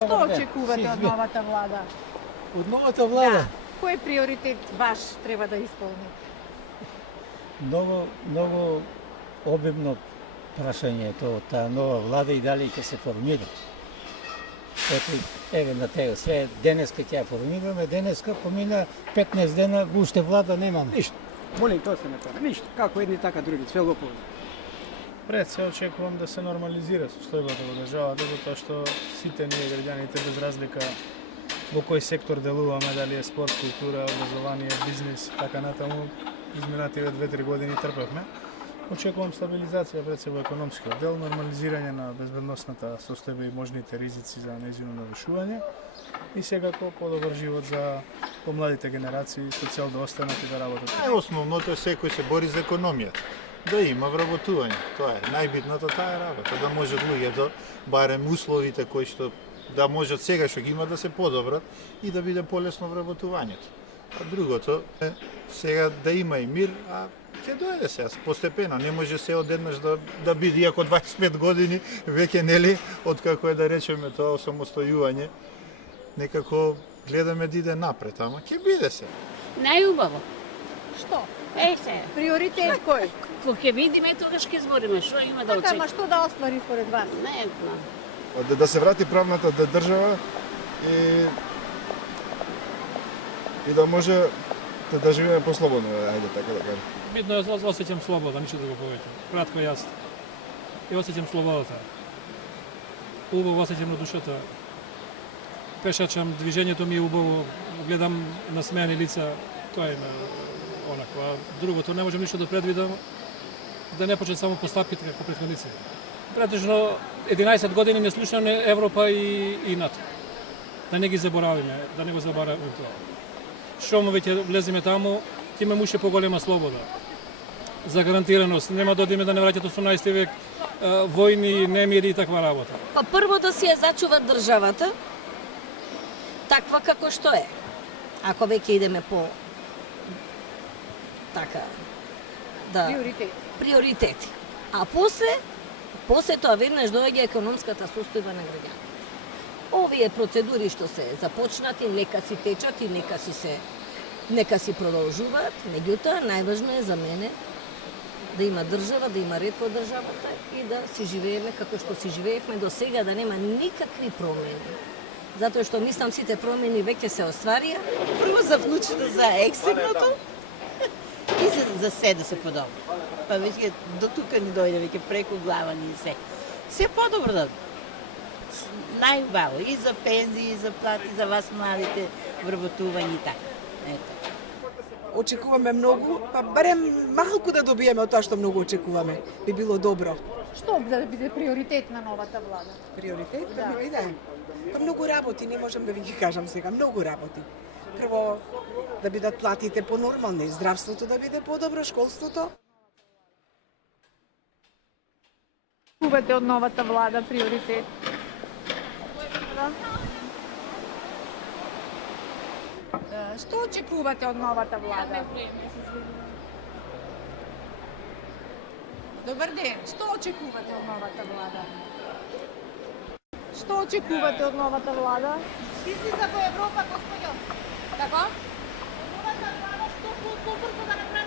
Што очекувате од новата влада? Од новата влада? Кој приоритет ваш треба да исполни? Много обимно прашање е тоа, таа нова влада и дали ќе се формира. Ето, еве на тега, све денеска ќе ја формираме, денеска помина 15 дена, уште влада немаме. Ништо. Молим, тоа се не пара. Ништо. Како едни, така други. Све го повеќе. Пред се очекувам да се нормализира состојбата во државата, затоа што сите ние граѓаните без разлика во кој сектор делуваме, дали е спорт, култура, образование, бизнис, така натаму, изминативе 2-3 години трпевме. Очекувам стабилизација пред се во економскиот дел, нормализирање на безбедносната состојба и можните ризици за нејзино навишување и секако подобар живот за помладите генерации со цел да останат и да работат. Најосновното е секој се бори за економијата. Да има вработување. Тоа е најбитната таа работа, да можат луѓето, барем условите кои што да можат сега што ги има да се подобрат и да биде полесно вработувањето. А другото е сега да има и мир, а ќе дојде сега постепено, не може се одеднаш да биде, иако 25 години веќе нели откако е да речеме тоа осамостојување, некако гледаме да иде напред, ама ќе биде се. Најубаво. Што? Се. Приоритет кој? Кога ќе видиме, тогаш ќе збориме што има да Така, ама очекуваме. што да оствари според вас? Не знам. Да се врати правната држава и да може да живееме послободно, ајде така да кажем. Битно е осеќам слобода, ништо друго повеќе. Кратко и јасно. И осеќам слободата. Убаво осеќам на душата. Пешачам, движењето ми е убаво, гледам на смејани лица, тоа е онако. А другото не можам ништо да предвидам, да не почнат само постапките како претходници. Претежно 11 години не слушаме Европа и НАТО. Да не ги заборавиме, да не го заборавиме тоа. Што му веќе влеземе таму, ќе имаме уште поголема слобода. За гарантираност, нема да одиме да не враќат 18 век војни, немири и таква работа. Па прво да си ја зачува државата, таква како што е. Ако веќе идеме по така да приоритети. А после тоа веднаш доаѓа економската состојба на граѓаните. Овие процедури што се започнати, нека си течат и нека си продолжуваат, меѓутоа најважно е за мене да има држава, да има ред во државата и да си живееме како што си живеевме до сега, да нема никакви промени. Затоа што мислам сите промени веќе се остварија. Прво за внучето, за екстерното и за се да се подобри. Па веќе до тука ни дојде, веќе преку глава ни се. Се подобро да најубаво и за пензии, и за плати, за вас младите, вработување и така. Ето. Очекуваме многу, па барем малку да добиеме од тоа што многу очекуваме. Би било добро. Што да биде приоритет на новата влада? Приоритет? Да. Па многу работи, не можам да ви ги кажам сега, многу работи. Прво, да бидат платите понормални, здравството да биде подобро, школството. Очекувате од новата влада приоритет? Што очекувате од новата влада? Добар ден, што очекувате од новата влада? Што очекувате од новата влада? Излиза во Европа, господјо. Така? Новата влада што побрзо да направи